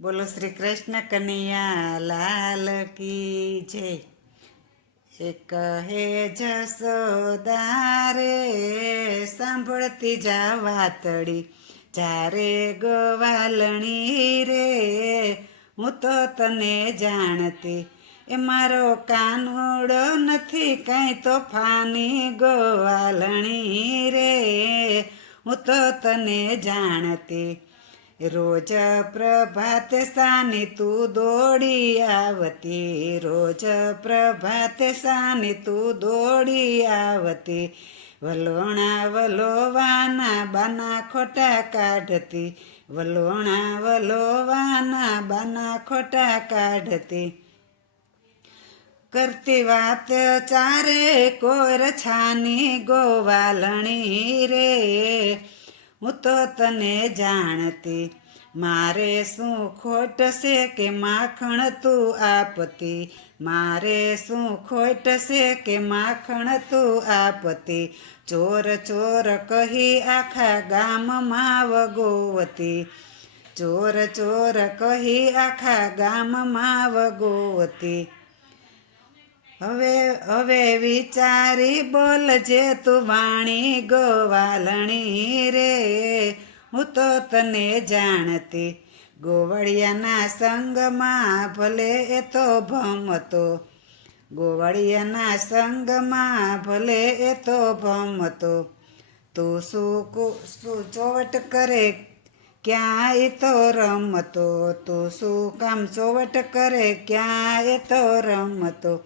બોલો શ્રી કૃષ્ણ કનૈયા લાલ કી જય. એક હે જસોદારે સાંભળતી જા વાતડી. જારે ગોવાલણી રે, હું તો તને જાણતી. એ મારો કાનુડો નથી કાંઈ તોફાની ગોવાલણી રે, હું તો તને જાણતી. રોજ પ્રભાત સાને તું દોડી આવતી, રોજ પ્રભાત સાને તું દોડી આવતી, વલોણા વલોવાના બાના ખોટા કાઢતી, વલોણા વલોવાના બાના ખોટા કાઢતી. કરતી વાત ચારે કોર છાની ગોવાલણી રે હું તો તને જાણતી. મારે શું ખોટ છે કે માખણ તું આપતી? મારે શું ખોટ છે કે માખણ તું આપતી? ચોર ચોર કહી આખા ગામમાં વગોવતી. ચોર ચોર કહી આખા ગામમાં વગોવતી. હવે હવે વિચારી બોલજે તું વાણી ગોવાલણી રે. હું તો તને જાણતી, ગોવળિયાના સંગમાં ભલે એ તો ભમતો. ગોવાળિયાના સંગમાં ભલે એ તો ભમતો. તું શું શું ચોવટ કરે ક્યાં એ તો રમતો. તું શું કામ ચોવટ કરે ક્યાં એ તો રમતો.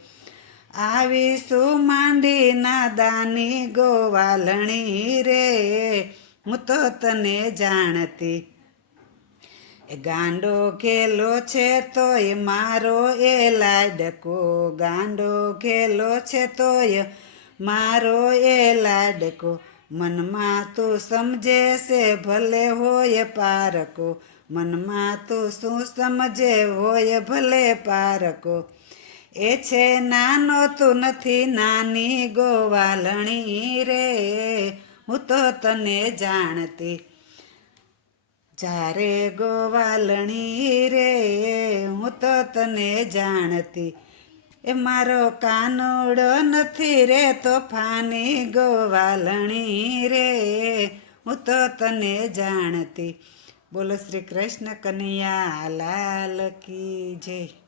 આવી શું માંડી નાદાની ગોવાલણી રે. હું તો તને જાણતી. એ ગાંડો ખેલો છે તોય મારો એ લાડકો. ગાંડો ખેલો છે તોય મારો એ લાડકો. મનમાં તું સમજે છે ભલે હોય પારકો. મનમાં તું શું સમજે હોય ભલે પારકો. એ છે નાનો તું નથી, નાની ગોવાલણી રે. હું તો તને જાણતી. જ્યારે ગોવાલણી રે, હું તો તને જાણતી. એ મારો કાનુડો નથી રે તોફાની ગોવાલણી રે. હું તો તને જાણતી. બોલો શ્રી કૃષ્ણ કનૈયા લાલ કી જય.